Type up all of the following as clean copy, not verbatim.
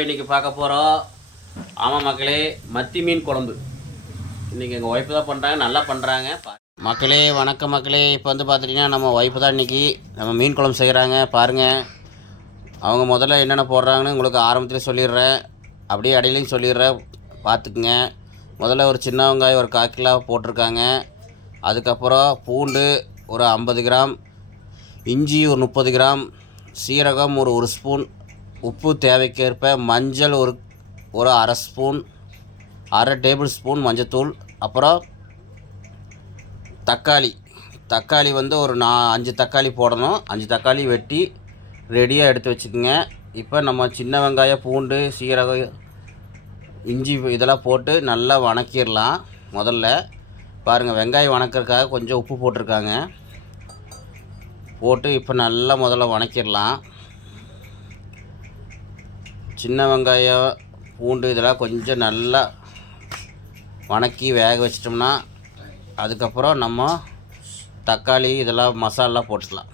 Video இன்றைக்கி பார்க்க போகிறோம். ஆமாம் மக்களே, மத்தி மீன் குழம்பு இன்றைக்கி எங்கள் ஒய்ஃபு தான் பண்ணுறாங்க, நல்லா பண்ணுறாங்க மக்களே. வணக்கம் மக்களே. இப்போ வந்து பார்த்துட்டிங்கன்னா நம்ம ஒய்ஃபு தான் இன்றைக்கி நம்ம மீன் குழம்பு செய்கிறாங்க. பாருங்கள், அவங்க முதல்ல என்னென்ன போடுறாங்கன்னு உங்களுக்கு ஆரம்பத்தில் சொல்லிடுறேன், அப்படியே இடையிலையும் சொல்லிடுறேன், பார்த்துக்குங்க. முதல்ல ஒரு சின்ன வெங்காயம் ஒரு 1/4 கிலோ போட்டிருக்காங்க. அதுக்கப்புறம் பூண்டு ஒரு 50 கிராம், இஞ்சி ஒரு 30 கிராம், சீரகம் ஒரு ஸ்பூன், உப்பு தேவைக்கேற்ப, மஞ்சள் ஒரு அரை ஸ்பூன், 1/2 டேபிள் ஸ்பூன் மஞ்சத்தூள். அப்புறம் தக்காளி வந்து ஒரு 5 தக்காளி போடணும். 5 தக்காளி வெட்டி ரெடியாக எடுத்து வச்சுக்கோங்க. இப்போ நம்ம சின்ன வெங்காயம், பூண்டு, சீரகம், இஞ்சி இதெல்லாம் போட்டு நல்லா வணக்கிடலாம். முதல்ல பாருங்கள், வெங்காயம் வணக்கிறதுக்காக கொஞ்சம் உப்பு போட்டிருக்காங்க. போட்டு இப்போ நல்லா முதல்ல வணக்கிடலாம். சின்ன வெங்காயம், பூண்டு இதெல்லாம் கொஞ்சம் நல்லா வணக்கி வேக வச்சிட்டோம்னா அதுக்கப்புறம் நம்ம தக்காளி இதெல்லாம் மசாலா போட்டுக்கலாம்.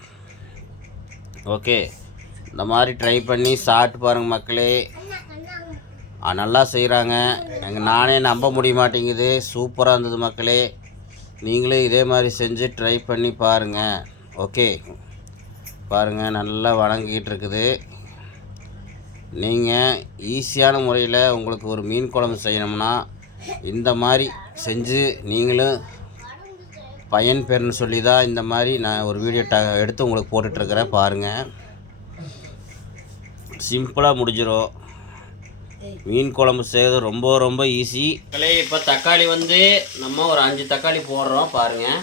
ஓகே, இந்த மாதிரி ட்ரை பண்ணி சாப்பிட்டு பாருங்கள் மக்களே. நல்லா செய்கிறாங்க. நானே நம்ப முடிய மாட்டேங்குது. சூப்பராக இருந்தது மக்களே. நீங்களே இதே மாதிரி செஞ்சு ட்ரை பண்ணி பாருங்கள். ஓகே, பாருங்கள் நல்லா வணங்கிட்டு இருக்குது. நீங்கள் ஈஸியான முறையில் உங்களுக்கு ஒரு மீன் குழம்பு செய்யணும்னா இந்த மாதிரி செஞ்சு நீங்களும் பயன்பெறன்னு சொல்லி தான் இந்த மாதிரி நான் ஒரு வீடியோ எடுத்து உங்களுக்கு போட்டுட்ருக்கிறேன். பாருங்கள், சிம்பிளாக முடிஞ்சிடும். மீன் குழம்பு செய்கிறது ரொம்ப ரொம்ப ஈஸி. இப்போ தக்காளி வந்து நம்ம ஒரு 5 தக்காளி போடுறோம். பாருங்கள்,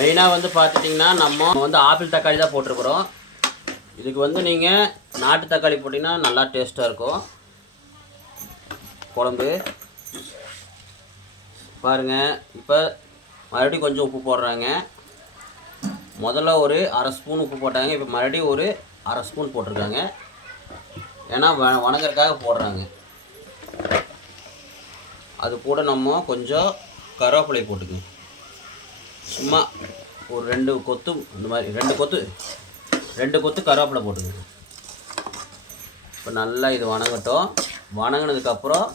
மெயினாக வந்து பார்த்துட்டிங்கன்னா நம்ம வந்து ஆப்பிள் தக்காளி தான் போட்டிருக்குறோம். இதுக்கு வந்து நீங்கள் நாட்டு தக்காளி போட்டிங்கன்னா நல்லா டேஸ்ட்டாக இருக்கும் குழம்பு. பாருங்கள், இப்போ மறுபடியும் கொஞ்சம் உப்பு போடுறாங்க. முதல்ல ஒரு 1/2 ஸ்பூன் உப்பு போட்டாங்க. இப்போ மறுபடியும் ஒரு 1/2 ஸ்பூன் போட்டிருக்காங்க. ஏன்னா வணங்குறதுக்காக போடுறாங்க. அது கூட நம்ம கொஞ்சம் கருவேப்பிலை போட்டுக்கோங்க. சும்மா ஒரு 2 கொத்து, இந்த மாதிரி 2 கொத்து கருவேப்பிலை போட்டுக்கோங்க. இப்போ நல்லா இது வணங்கட்டும். வணங்கினதுக்கப்புறம்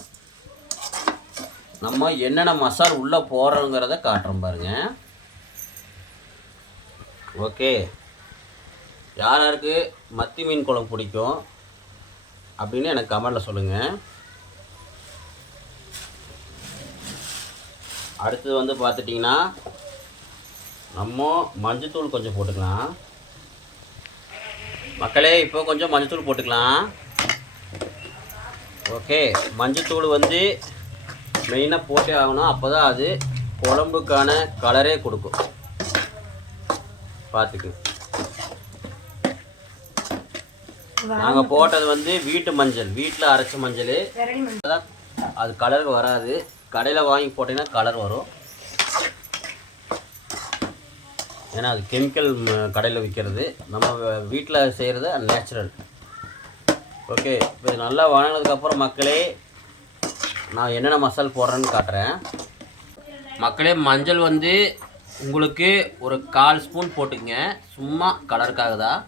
நம்ம என்னென்ன மசாலா உள்ளே போடுறோங்கிறத காட்டுறோம் பாருங்கள். ஓகே, யார் யாருக்கு மத்தி மீன் குழம்பு பிடிக்கும் அப்படின்னு எனக்கு கமெண்டில் சொல்லுங்கள். அடுத்தது வந்து பார்த்துட்டிங்கன்னா நம்ம மஞ்சத்தூள் கொஞ்சம் போட்டுக்கலாம் மக்களே. இப்போ கொஞ்சம் மஞ்சத்தூள் போட்டுக்கலாம். ஓகே, மஞ்சத்தூள் வந்து மெயினாக போட்டே ஆகணும். அப்போ தான் அது குழம்புக்கான கலரே கொடுக்கும். பார்த்துக்கு, நாங்கள் போட்டது வந்து வீட்டு மஞ்சள், வீட்டில் அரைச்ச மஞ்சள். அது கலர் வராது. கடையில் வாங்கி போட்டிங்கன்னா கலர் வரும். ஏன்னா அது கெமிக்கல் கடையில் விற்கிறது. நம்ம வீட்டில் செய்கிறது நேச்சுரல். ஓகே, இப்போ நல்லா வணங்கினதுக்கப்புறம் மக்களே நான் என்னென்ன மசாலா போடுறேன்னு காட்டுறேன் மக்களே. மஞ்சள் வந்து உங்களுக்கு ஒரு 1/4 ஸ்பூன் போட்டுக்கங்க. சும்மா கலருக்காக தான்.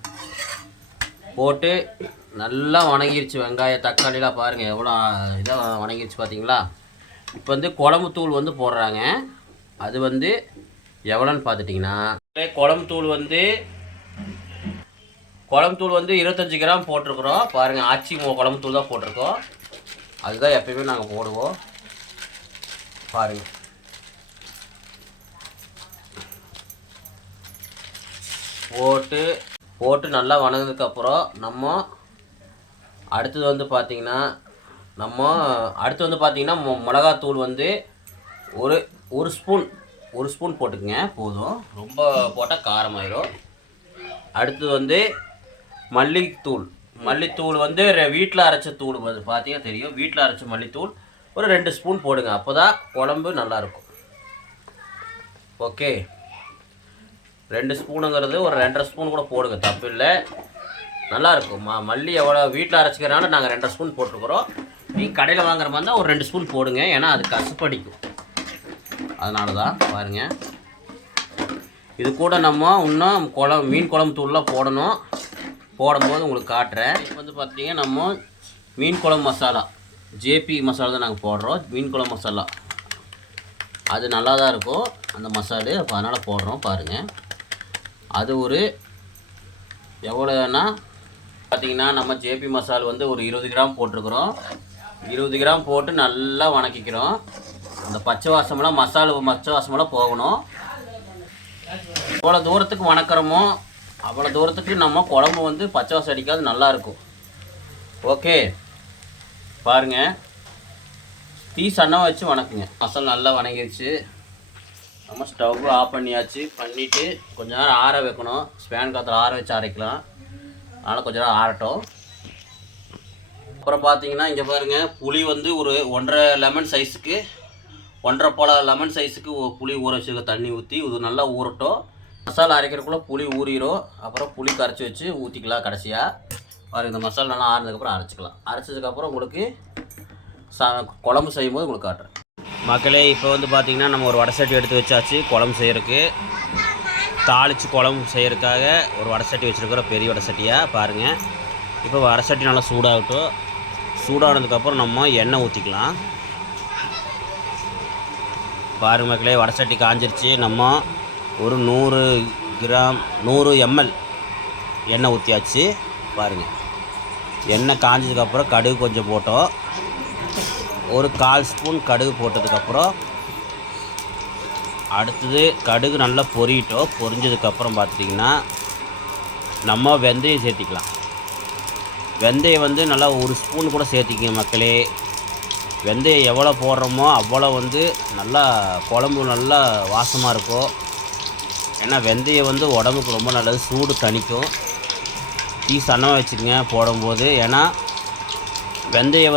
போட்டு நல்லா வணங்கிருச்சு. வெங்காயம், தக்காளிலாம் பாருங்கள் எவ்வளோ இதாக வணங்கிருச்சு பார்த்தீங்களா. இப்போ வந்து குழம்பு தூள் வந்து போடுறாங்க. அது வந்து எவ்வளோன்னு பார்த்துட்டிங்கன்னா குழம்பு தூள் வந்து 25 கிராம் போட்டிருக்குறோம். பாருங்கள், ஆச்சி குழம்பு தூள் தான் போட்டிருக்கோம். அதுதான் எப்பயுமே நாங்கள் போடுவோம். பாருங்கள், போட்டு நல்லா வணங்கினதுக்கப்புறம் நம்ம அடுத்தது வந்து பார்த்திங்கன்னா மிளகாத்தூள் வந்து ஒரு ஸ்பூன் போட்டுக்குங்க போதும். ரொம்ப போட்டால் காரமாயிரும். அடுத்தது வந்து மல்லித்தூள் வந்து வீட்டில் அரைச்ச தூள் பார்த்தீங்கன்னா தெரியும். வீட்டில் அரைச்ச மல்லித்தூள் ஒரு 2 ஸ்பூன் போடுங்க. அப்போ தான் குழம்பு நல்லாயிருக்கும். ஓகே, 2 ஸ்பூனுங்கிறது ஒரு 2.5 ஸ்பூன் கூட போடுங்க, தப்பு இல்லை, நல்லாயிருக்கும். மல்லி எவ்வளோ வீட்டில் அரைச்சிக்கிறனால நாங்கள் 2.5 ஸ்பூன் போட்டிருக்குறோம். நீங்கள் கடையில் வாங்குற மாதிரி தான் ஒரு 2 ஸ்பூன் போடுங்க. ஏன்னா அது கசப்படிக்கும். அதனால தான் பாருங்கள். இது கூட நம்ம இன்னும் மீன் குழம்பு தூள்லாம் போடணும். போடும்போது உங்களுக்கு காட்டுறேன். இப்போ வந்து பார்த்திங்கன்னா நம்ம மீன் குழம்பு மசாலா ஜேபி மசாலா தான் நாங்கள் போடுறோம். மீன் குழம்பு மசாலா அது நல்லா தான் இருக்கும் அந்த மசாலு. அப்போ அதனால் போடுறோம் பாருங்கள். அது ஒரு எவ்வளோன்னா பார்த்திங்கன்னா நம்ம ஜேபி மசாலா வந்து ஒரு 20 கிராம் போட்டிருக்குறோம். 20 கிராம் போட்டு நல்லா வணக்கிக்கிறோம். அந்த பச்சை வாசமெல்லாம் பச்சை வாசமெல்லாம் போகணும். எவ்வளோ தூரத்துக்கு வணக்கிறோமோ அவ்வளோ தூரத்துக்கு நம்ம குழம்பு வந்து பச்சை வாசம் அடிக்காது, நல்லாயிருக்கும். ஓகே பாருங்கள், தீ சன்னமாக வச்சு வணக்குங்க. மசாலா நல்லா வணங்கிடுச்சு. நம்ம ஸ்டவ் ஆஃப் பண்ணிவிட்டு கொஞ்ச நேரம் ஆற வைக்கணும். ஸ்பேன் காற்றுல ஆற வச்சு அரைக்கலாம். அதனால் கொஞ்ச நேரம் ஆறட்டும். அப்புறம் பார்த்தீங்கன்னா இங்கே பாருங்கள், புளி வந்து ஒரு 1.5 லெமன் சைஸுக்கு 1.5 போல லெமன் சைஸுக்கு புளி ஊற வச்சுருக்க தண்ணி ஊற்றி இது நல்லா ஊறட்டும். மசாலா அரைக்கிறதுக்குள்ளே புளி ஊறிடும். அப்புறம் புளி கரைச்சி வச்சு ஊற்றிக்கலாம் கடைசியாக. பாருங்கள், இந்த மசாலா நல்லா ஆறுனதுக்கப்புறம் அரைச்சிக்கலாம். அரைச்சதுக்கப்புறம் உங்களுக்கு குழம்பு செய்யும்போது உங்களுக்கு காட்டுறேன். மக்களே இப்போ வந்து பார்த்திங்கன்னா நம்ம ஒரு வடை சட்டி எடுத்து வச்சாச்சு குழம்பு செய்கிறதுக்கு. தாளித்து குழம்பு செய்கிறதுக்காக ஒரு வடை சட்டி வச்சுருக்கிறோம், பெரிய வடை சட்டியாக. பாருங்கள், இப்போ வடை சட்டி நல்லா சூடாகட்டும். சூடானதுக்கப்புறம் நம்ம எண்ணெய் ஊற்றிக்கலாம். பாருங்கள் மக்களே, வடை சட்டி காஞ்சிருச்சு. நம்ம ஒரு 100 ml எண்ணெய் ஊற்றியாச்சு. பாருங்கள், எண்ணெய் காஞ்சதுக்கப்புறம் கடுகு கொஞ்சம் போட்டோம். ஒரு 1/4 ஸ்பூன் கடுகு போட்டதுக்கப்புறம் அடுத்தது கடுகு நல்லா பொரிஞ்சதுக்கப்புறம் பார்த்திங்கன்னா நம்ம வெந்தயம் சேர்த்திக்கலாம். வெந்தயம் வந்து நல்லா 1 ஸ்பூன் கூட சேர்த்திக்கிங்க மக்களே. வெந்தயம் எவ்வளோ போடுறோமோ அவ்வளோ வந்து நல்லா குழம்பு நல்லா வாசமாக இருக்கும். ஏன்னா வெந்தயம் வந்து உடம்புக்கு ரொம்ப நல்லது, சூடு தணிக்கும். தீ சன்னமாக வச்சுக்கோங்க போடும்போது. ஏன்னா வெந்தயம்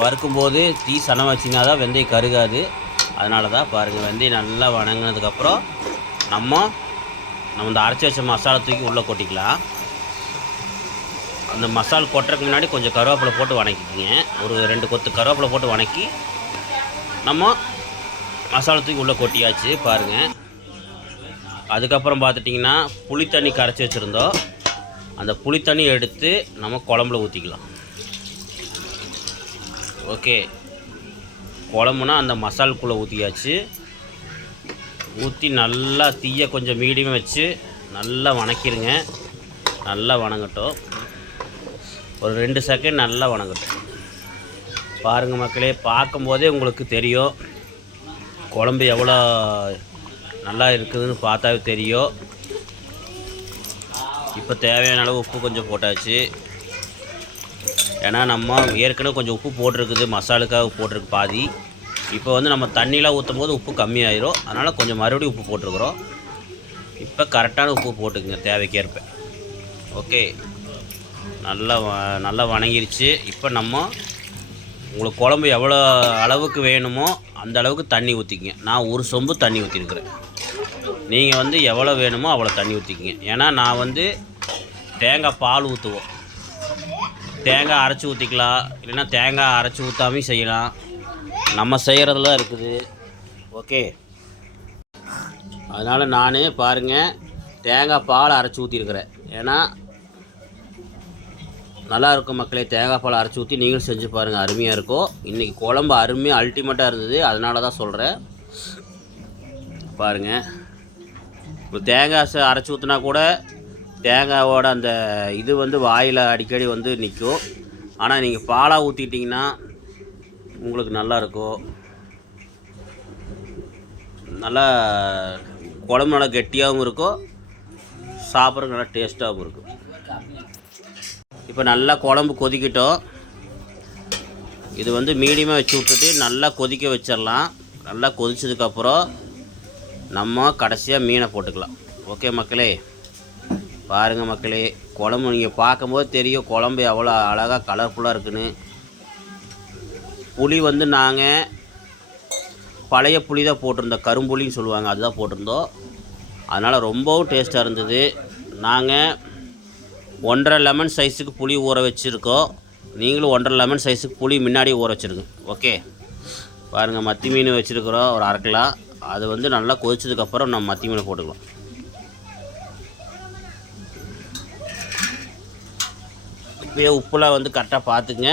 வறுக்கும்போது தீ சன்னமாக வச்சிங்கன்னா தான் வெந்தயம் கருகாது. அதனால தான் பாருங்கள், வெந்தயம் நல்லா வணங்கினதுக்கப்புறம் நம்ம இந்த அரைச்சி வச்ச மசாலா தூக்கி உள்ளே கொட்டிக்கலாம். அந்த மசாலா கொட்டுறதுக்கு முன்னாடி கொஞ்சம் கருவேப்பிலை போட்டு வணக்கிக்கிங்க. ஒரு 2 கொத்து கருவேப்பிலை போட்டு வணக்கி நம்ம மசாலா தூக்கி உள்ளே கொட்டியாச்சு. பாருங்கள், அதுக்கப்புறம் பார்த்துட்டிங்கன்னா புளி தண்ணி கரைச்சி வச்சுருந்தோம். அந்த புளி தண்ணி எடுத்து நம்ம குழம்புல ஊற்றிக்கலாம். ஓகே, குழம்புனா அந்த மசாலுக்குள்ளே ஊற்றியாச்சு. ஊற்றி நல்லா தீயை கொஞ்சம் மீடியமாக வச்சு நல்லா வணக்கிடுங்க. நல்லா வணங்கட்டும். ஒரு 2 செகண்ட் நல்லா வணங்கட்டும். பாருங்கள் மக்களே, பார்க்கும்போதே உங்களுக்கு தெரியும் குழம்பு எவ்வளோ நல்லா இருக்குதுன்னு பார்த்தாவே தெரியும். இப்போ தேவையான அளவு உப்பு கொஞ்சம் போட்டாச்சு. ஏன்னா நம்ம ஏற்கனவே கொஞ்சம் உப்பு போட்டிருக்குது, மசாலுக்காக போட்டிருக்கு பாதி. இப்போ வந்து நம்ம தண்ணியெலாம் ஊற்றும் போது உப்பு கம்மியாயிரும். அதனால் கொஞ்சம் மறுபடியும் உப்பு போட்டிருக்குறோம். இப்போ கரெக்டான உப்பு போட்டுக்குங்க தேவைக்கேற்ப. ஓகே, நல்லா வணங்கிருச்சு. இப்போ நம்ம உங்களுக்கு குழம்பு எவ்வளோ அளவுக்கு வேணுமோ அந்த அளவுக்கு தண்ணி ஊற்றிக்கிங்க. நான் 1 சொம்பு தண்ணி ஊற்றிருக்கிறேன். நீங்கள் வந்து எவ்வளோ வேணுமோ அவ்வளோ தண்ணி ஊற்றிக்கிங்க. ஏன்னா நான் வந்து தேங்காய் பால் ஊற்றுவோம். தேங்காய் அரைச்சி ஊற்றிக்கலாம், இல்லைன்னா தேங்காய் அரைச்சி ஊற்றாமையும் செய்யலாம். நம்ம செய்கிறதுல இருக்குது. ஓகே, அதனால் நான் பாருங்கள் தேங்காய் பால் அரைச்சி ஊற்றிருக்கிறேன். ஏன்னா நல்லாயிருக்கும் மக்களே. தேங்காய் பால் அரைச்சி ஊற்றி நீங்களும் செஞ்சு பாருங்கள், அருமையாக இருக்கும். இன்றைக்கி குழம்பு அருமையாக அல்டிமேட்டாக இருந்தது, அதனால தான் சொல்கிறேன். பாருங்கள், இப்போ தேங்காய் அரைச்சி ஊற்றினா கூட தேங்காயோட அந்த இது வந்து வாயில் அடிக்கடி வந்து நிற்கும். ஆனால் நீங்கள் பாலாக ஊற்றிட்டிங்கன்னா உங்களுக்கு நல்லாயிருக்கும். நல்லா குழம்பு நல்லா கெட்டியாகவும் இருக்கும், சாப்பிட்றதுக்கு நல்லா டேஸ்ட்டாகவும் இருக்கும். இப்போ நல்லா குழம்பு கொதிக்கிட்டோம். இது வந்து மீடியமாக வச்சு விட்டுட்டு நல்லா கொதிக்க வச்சிடலாம். நல்லா கொதிச்சதுக்கப்புறம் நம்ம கடைசியாக மீனை போட்டுக்கலாம். ஓகே மக்களே, பாருங்கள் மக்களே, குழம்பு நீங்கள் பார்க்கும்போது தெரியும் குழம்பு எவ்வளோ அழகாக கலர்ஃபுல்லாக இருக்குன்னு. புளி வந்து நாங்கள் பழைய புளி தான் போட்டிருந்தோம், கரும்புளின்னு சொல்லுவாங்க, அதுதான் போட்டிருந்தோம். அதனால் ரொம்பவும் டேஸ்ட்டாக இருந்தது. நாங்கள் 1.5 லெமன் சைஸுக்கு புளி ஊற வச்சுருக்கோம். நீங்களும் 1.5 லெமன் சைஸுக்கு புளி முன்னாடியே ஊற வச்சுருங்க. ஓகே, பாருங்கள் மத்தி மீன் வச்சுருக்குறோம் ஒரு 1/2 கிலோ. அது வந்து நல்லா கொதிச்சதுக்கப்புறம் நம்ம மத்தி மீனை போட்டுக்கலாம். இப்போயே உப்புலாம் வந்து கரெக்டாக பார்த்துங்க.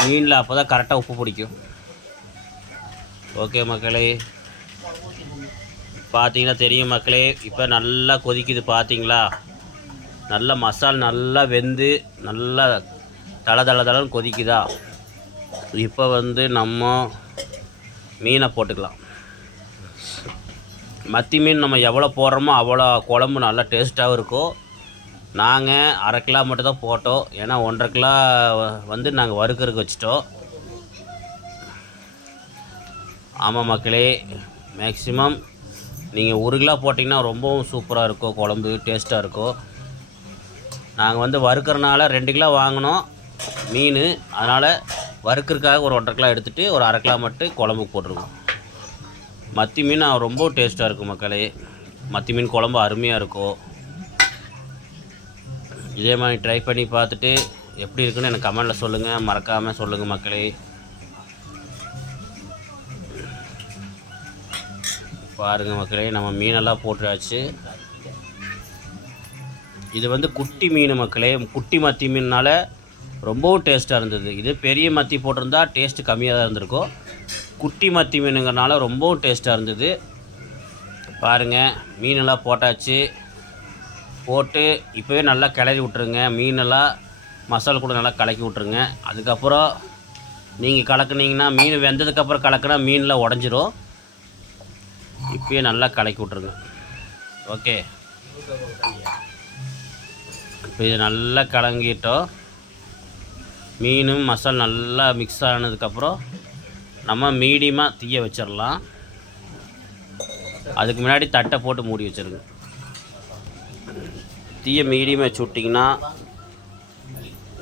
மீனில் அப்போ தான் கரெக்டாக உப்பு பிடிக்கும். ஓகே மக்களே, பார்த்தீங்கன்னா தெரியும் மக்களே. இப்போ நல்லா கொதிக்குது பார்த்தீங்களா. நல்லா மசால் நல்லா வெந்து நல்லா தளன்னு கொதிக்குதா. இப்போ வந்து நம்ம மீனை போட்டுக்கலாம். மத்தி மீன் நம்ம எவ்வளோ போடுறோமோ அவ்வளோ குழம்பு நல்லா டேஸ்ட்டாகவும் இருக்கும். நாங்கள் 1/2 கிலோ மட்டும் தான் போட்டோம். ஏன்னா 1/2 கிலோ வந்து நாங்கள் வறுக்கிறதுக்கு வச்சிட்டோம். ஆமாம் மக்களே, மேக்ஸிமம் நீங்கள் 1 கிலோ போட்டிங்கன்னா ரொம்பவும் சூப்பராக இருக்கும், குழம்பு டேஸ்ட்டாக இருக்கும். நாங்கள் வந்து வறுக்கிறனால 2 கிலோ வாங்கினோம் மீன். அதனால் வறுக்கிறதுக்காக ஒரு 1/2 கிலோ எடுத்துகிட்டு ஒரு 1/2 கிலோ மட்டும் குழம்புக்கு போட்டிருக்கோம். மத்தி மீன் ரொம்ப டேஸ்ட்டாக இருக்கும் மக்களே. மத்தி மீன் குழம்பு அருமையாக இருக்கும். இதே மாதிரி ட்ரை பண்ணி பார்த்துட்டு எப்படி இருக்குன்னு எனக்கு கமெண்டில் சொல்லுங்கள், மறக்காமல் சொல்லுங்கள் மக்களே. பாருங்கள் மக்களே, நம்ம மீனெல்லாம் போட்டுறாச்சு. இது வந்து குட்டி மீன் மக்களே. குட்டி மத்தி மீனால் ரொம்பவும் டேஸ்ட்டாக இருந்தது. இது பெரிய மத்தி போட்டிருந்தா டேஸ்ட்டு கம்மியாக தான் இருந்திருக்கும். குட்டி மத்தி மீனுங்கிறனால ரொம்பவும் டேஸ்ட்டாக இருந்தது. பாருங்கள், மீனெல்லாம் போட்டாச்சு. போட்டு இப்போவே நல்லா கிளறி விட்ருங்க. மீனெல்லாம் மசாலா கூட நல்லா கலக்கி விட்ருங்க. அதுக்கப்புறம் நீங்கள் கலக்குனீங்கன்னா, மீன் வெந்ததுக்கப்புறம் கலக்கினா மீனில் உடஞ்சிரும். இப்போயே நல்லா கலக்கி விட்ருங்க. ஓகே, இப்போ இது நல்லா கலங்கிட்டோம். மீனும் மசாலா நல்லா மிக்ஸ் ஆனதுக்கப்புறம் நம்ம மீடியமாக தீய வச்சிடலாம். அதுக்கு முன்னாடி தட்டை போட்டு மூடி வச்சுருங்க. தீயை மீடியமாக வச்சு விட்டிங்கன்னா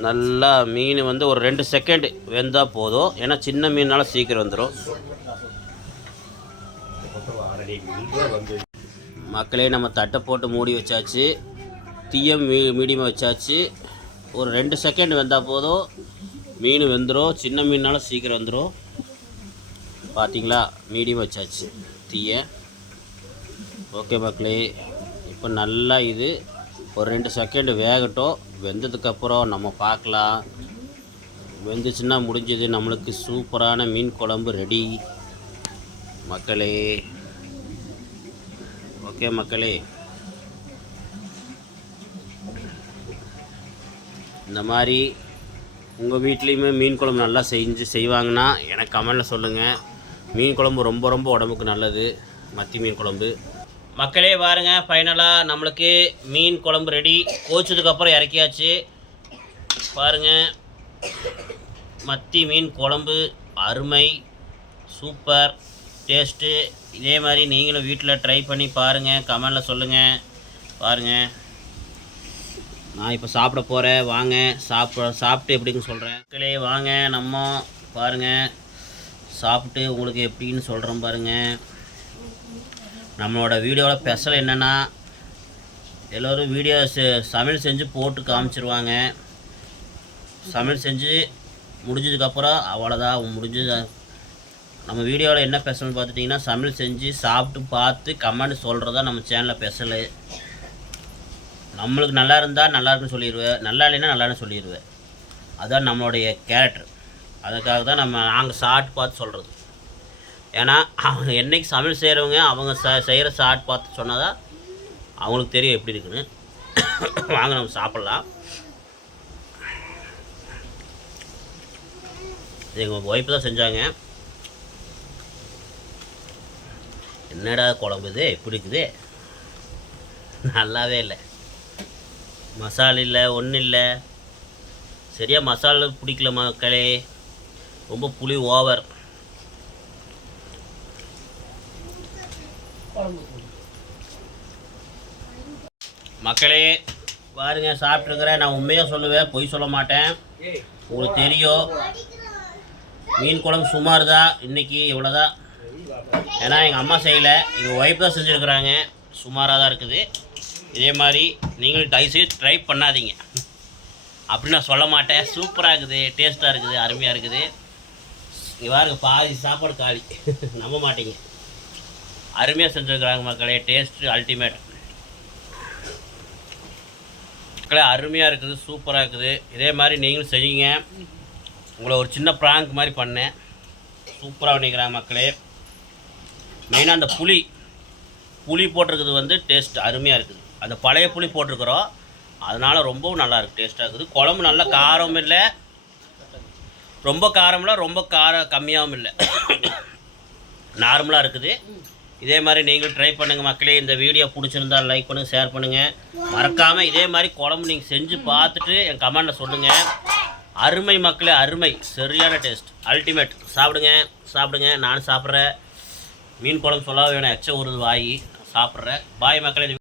நல்லா மீன் வந்து ஒரு 2 செகண்ட் வெந்தால் போதும். ஏன்னா சின்ன மீனால் சீக்கிரம் வந்துடும். மக்களே, நம்ம தட்டை போட்டு மூடி வச்சாச்சு. தீயை மீடியமாக வச்சாச்சு. ஒரு 2 செகண்ட் வெந்தால் போதும், மீன் வெந்துடும். சின்ன மீனால் சீக்கிரம் வந்துடும். பார்த்தீங்களா, மீடியம் வச்சாச்சு தீயை. ஓகே மக்களே, இப்போ நல்லா இது ஒரு 2 செகண்ட் வேகட்டும். வெந்ததுக்கப்புறம் நம்ம பார்க்கலாம். வெந்துச்சுன்னா முடிஞ்சது, நம்மளுக்கு சூப்பரான மீன் குழம்பு ரெடி மக்களே. ஓகே மக்களே, இந்த மாதிரி உங்கள் வீட்லேயுமே மீன் குழம்பு நல்லா செய்வாங்கன்னா எனக்கு கமெண்டில் சொல்லுங்கள். மீன் குழம்பு ரொம்ப ரொம்ப உடம்புக்கு நல்லது, மத்தி மீன் குழம்பு மக்களே. பாருங்க, ஃபைனலாக நம்மளுக்கு மீன் குழம்பு ரெடி. கோச்சதுக்கப்புறம் இறக்கியாச்சு. பாருங்கள், மத்தி மீன் குழம்பு அருமை, சூப்பர் டேஸ்ட்டு. இதே மாதிரி நீங்களும் வீட்டில் ட்ரை பண்ணி பாருங்கள், கமெண்டில் சொல்லுங்கள். பாருங்கள், நான் இப்போ சாப்பிட போகிறேன். வாங்க சாப்பிட்டு எப்படின்னு சொல்கிறேன் மக்களே. வாங்க நம்ம பாருங்கள், சாப்பிட்டு உங்களுக்கு எப்படின்னு சொல்கிறோம் பாருங்கள். நம்மளோட வீடியோவில் ஸ்பெஷல் என்னென்னா, எல்லோரும் வீடியோ சமையல் செஞ்சு போட்டு காமிச்சிருவாங்க. சமையல் செஞ்சு முடிஞ்சதுக்கப்புறம் அவ்வளோதான் முடிஞ்சது. நம்ம வீடியோவில் என்ன ஸ்பெஷல்னு பார்த்துட்டிங்கன்னா, சமையல் செஞ்சு சாப்பிட்டு பார்த்து கமெண்ட் சொல்கிறதா நம்ம சேனலில் ஸ்பெஷலு. நம்மளுக்கு நல்லா இருந்தால் நல்லா இருக்குன்னு சொல்லிடுவேன், நல்லா இல்லைன்னா நல்லான்னு சொல்லிடுவேன். அதுதான் நம்மளுடைய கேரக்டர். அதுக்காக தான் நாங்கள் சாப்பிட்டு பார்த்து சொல்கிறது. ஏன்னா அவங்க என்றைக்கு சமையல் செய்கிறவங்க அவங்க செய்கிற சாப்பிட்டு பார்த்து சொன்னால் தான் அவங்களுக்கு தெரியும் எப்படி இருக்குன்னு. வாங்க நம்ம சாப்பிட்லாம். எங்கள் ஒய்ஃப் தான் செஞ்சாங்க. என்னடா குழம்பு இது எப்படி இருக்குது, நல்லாவே இல்லை. மசாலா இல்லை, ஒன்றும் இல்லை. சரியாக மசாலா பிடிக்கல மக்களே. ரொம்ப புளி ஓவர். மக்களே பாருங்க, சாப்பிட்ருக்கிறேன். நான் உண்மையாக சொல்லுவேன், பொய் சொல்ல மாட்டேன். உங்களுக்கு தெரியும், மீன் குழம்பு சுமார் தான் இன்றைக்கி, இவ்வளோதான். ஏன்னா எங்கள் அம்மா செய்யலை, எங்கள் ஒய்ஃப் தான் செஞ்சுருக்குறாங்க. சுமாராக தான் இருக்குது. இதே மாதிரி நீங்களும் தயவுசெய்து ட்ரை பண்ணாதீங்க அப்படின்னு நான் சொல்ல மாட்டேன். சூப்பராக இருக்குது, டேஸ்ட்டாக இருக்குது, அருமையாக இருக்குது. இங்கே பாருங்க, பாதி சாப்பாடு காலி. நம்ப மாட்டீங்க, அருமையாக செஞ்சுருக்குறாங்க மக்களே. Taste ultimate. மக்களே அருமையாக இருக்குது, சூப்பராக இருக்குது. இதே மாதிரி நீங்களும் செய்யுங்க. உங்களை ஒரு சின்ன ப்ராங்க் மாதிரி பண்ணேன், சூப்பராக பண்ணிக்கிறாங்க மக்களே. மெயினாக அந்த புளி போட்டிருக்குது வந்து டேஸ்ட் அருமையாக இருக்குது. அந்த பழைய புளி போட்டிருக்கிறோம், அதனால் ரொம்பவும் நல்லா இருக்குது, டேஸ்ட்டாக இருக்குது. குழம்பு நல்லா காரம் இல்லை, ரொம்ப காரம் இல்லை, ரொம்ப காரம் கம்மியாகவும் இல்லை, நார்மலாக இருக்குது. இதே மாதிரி நீங்களும் ட்ரை பண்ணுங்கள் மக்களே. இந்த வீடியோ பிடிச்சிருந்தால் லைக் பண்ணுங்கள், ஷேர் பண்ணுங்கள். மறக்காமல் இதே மாதிரி குழம்பு நீங்கள் செஞ்சு பார்த்துட்டு என் கமெண்டில் சொல்லுங்கள். அருமை மக்களே, அருமை, சரியான டேஸ்ட், அல்டிமேட். சாப்பிடுங்க. நான் சாப்பிட்றேன். மீன் குழம்பு சொல்லாத வேணும், எச்ச ஒரு வாய் சாப்பிட்றேன். பாய் மக்களே.